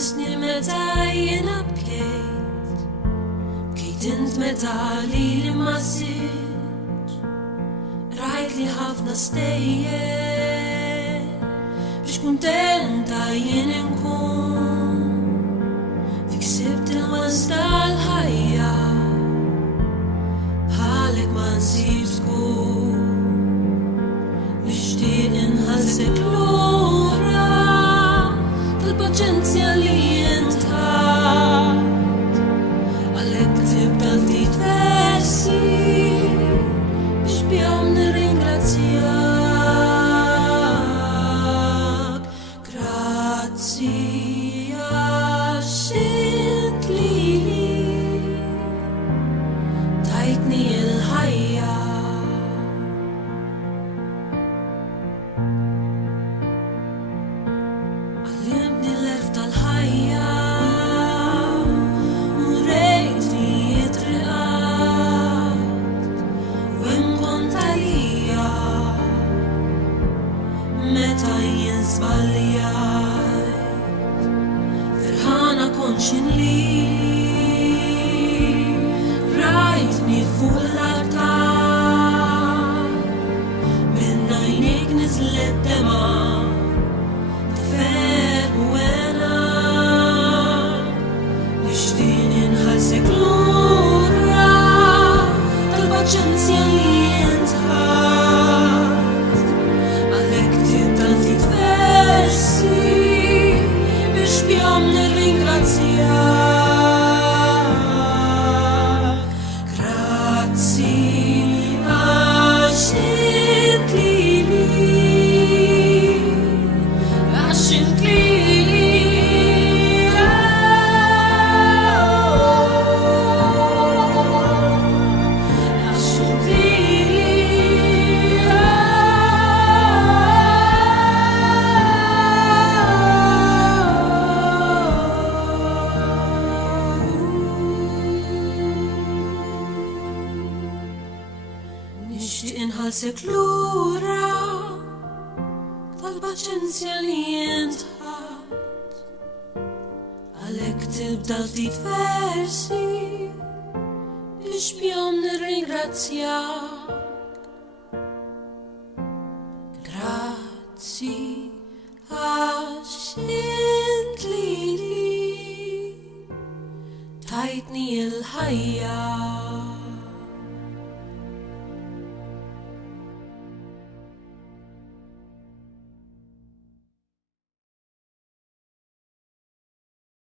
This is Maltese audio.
Isni meta jena bkejt, bkejt int meta li ma sirx, rajt li ħafna stejjer, biex kuntenta jien nkun, fik sibt il-wans tal-ħajja, bħalek ma nsib skur, nixtieq inħasseb lura, tal-paċenzja li jintħat, għalhekk tibda ftit versi biex bihom nirringrazzjak. Grazzi għax int lili tajtni l-ħajja. Għallimni l-erf tal-ħajja u rejtni jitriqat u inkont għalija meta jien żbaljajt, ferħana konxin li rajtni fuq l-altar, minn għajnejk nizlet dema paċenzja li jintħat, għalhekk tibda ftit versi biex bihom nirringrazzjak. Grazzi għax int lili, għax int lili. Nixtieq inħallsek lura tal-paċenzja li jintħat, għalhekk tibda ftit versi biex bihom nirringrazzjak. Grazzi għax int lili tajtni l-ħajja.